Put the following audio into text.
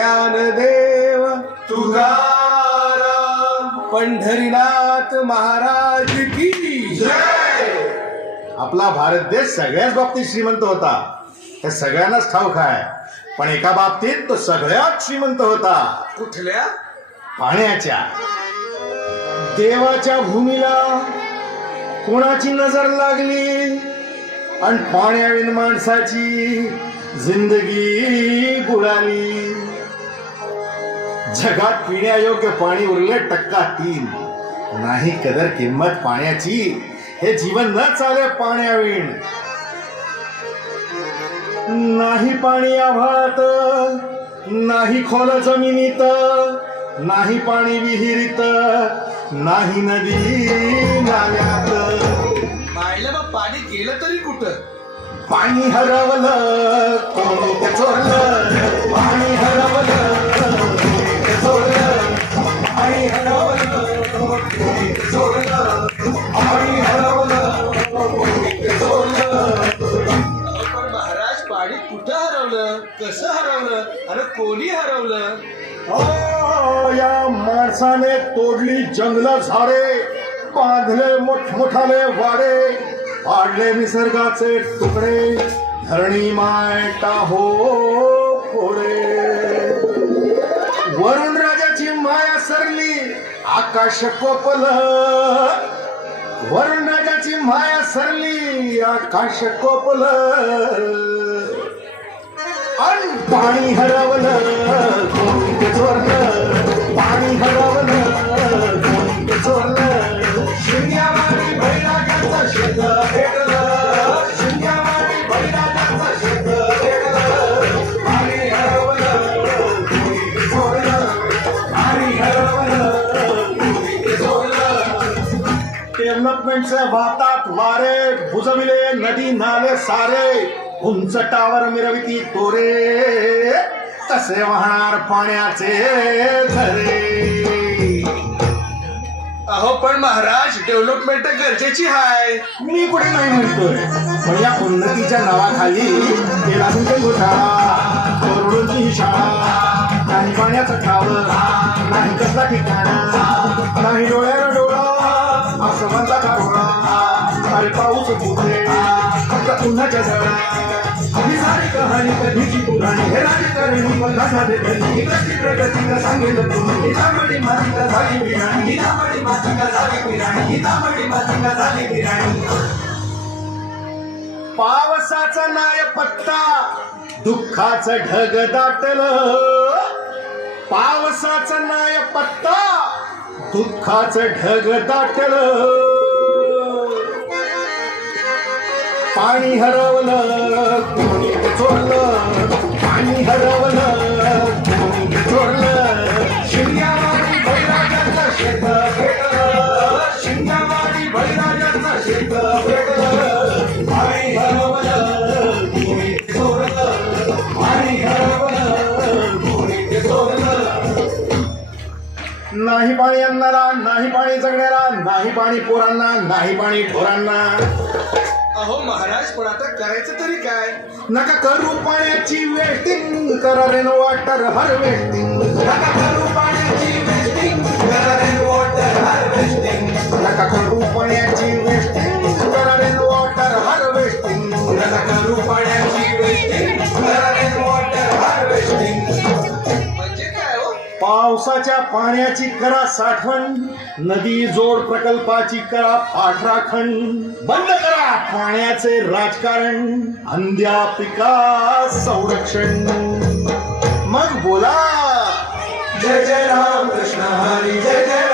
ज्ञानदेव तुकाराम पंढरीनाथ महाराज की जय. आपला भारत देश सगळ्याच बाबतीत श्रीमंत होता, हे सगळ्यांनाच ठाऊक आहे. पण एका बाबतीत तो सगळ्यात श्रीमंत होता, कुठल्या? पाण्याच्या. देवाच्या भूमीला कोणाची नजर लागली आणि पाण्याविन माणसाची जिंदगी बुडाली. जगात पिण्यायोग्य पाणी उरलं 3%. नाही कदर किंमत पाण्याची, हे जीवन न चाले पाण्याविण. नाही पाणी आभाळात, नाही खोल जमिनीत, नाही पाणी विहिरीत, नाही नदी नाल्यात. पाहिलं मग पाणी गेलं तरी कुठं? पाणी हरवलं कोणी ते चोरलं, पाणी हरवलं कोणी ते चोरलं, पाणी हरवलं कोणी ते चोरलं, पाणी हरवलं कोणी ते चोरलं. पण महाराज पाणी कुठं हरवलं, कसं हरवलं आणि कोणी हरवलं? या माणसाने तोडली जंगल झाडे, बांधले मोठमोठाले वाडे, पाडले निसर्गाचे तुकडे, धरणी मायटा हो फोडे. वरुण राजाची माया सरली, आकाश कोपल. वरुण राजाची माया सरली, आकाश कोपल. आणि पाणी हरवलं कोणी ते चोरलं, पाणी हरवलं कोणी ते चोरलं. शिंग्यावाणी बैराग्याचं शेत भेटलं, शिंग्यावाणी बैराग्याचं शेत भेटलं. पाणी हरवलं कोणी ते चोरलं, पाणी हरवलं कोणी ते चोरलं. डेव्हलपमेंटचे वाहतात वारे, बुजविले नदी नाले सारे, उंच टावर मिरविती तोरे, कसे वाहणार पाण्याचे झरे. अहो पण महाराज डेव्हलपमेंट गरजेची आहे. मी कुठे नाही म्हणतोय, पण या उन्नतीच्या नावाखाली केला तुमचे घोटाळा, करोडोंची शाळा, नाही पाण्याचं ठावं, नाही कसला ठिकाणा, नाही डोळ्याला डोळा, असं म्हणता का डोळा. अरे पाऊस कुठे फक्त उन्हाच्या जळा, ही सारी कहाणी कधीची पुराणी, हे राजकारणी पण कसा देतली, इकडची प्रगती का सांगितलं तुम्ही, ही तांबडी माती का झाली बिराणी, ही तांबडी माती का झाली बिराणी, ही तांबडी माती का झाली बिराणी. पावसाचा नाय पत्ता, दुःखाचं ढग दाटलं. पावसाचा नाय पत्ता, दुःखाचं ढग दाटलं. पाणी हरवलं कोणी ते चोरलं, पाणी हरवलं कोणी ते चोरलं. शिंग्यावाणी बैराग्याचं शेत भेटलं, शिंग्यावाणी बैराग्याचं शेत भेटलं. पाणी हरवलं कोणी ते चोरलं, पाणी हरवलं कोणी ते चोरलं. नाही पाणी अन्नाला, नाही पाणी जगण्याला, नाही पाणी पोरांना, नाही पाणी ढोरांना. अहो महाराज पण आता करायचं तरी काय? नका करू पाण्याची वेस्टिंग, करा रेन वॉटर हार्वेस्टिंग. नका करू पाण्याची वेस्टिंग, करा रेन वॉटर हार्वेस्टिंग. नका करू पाण्याची वेस्टिंग, करा रेन वॉटर हार्वेस्टिंग. नका करू पाण्याची वेस्टिंग, करा रेन वॉटर हार्वेस्टिंग. म्हणजे काय हो? पावसाच्या पाण्याची करा साठवण, नदी जोड प्रकल्पाची करा पाठराखण. बंद करा पाण्याचे राजकारण, अंध्या पिका संरक्षण. मग बोला जय जय राम कृष्ण हरी, जय जय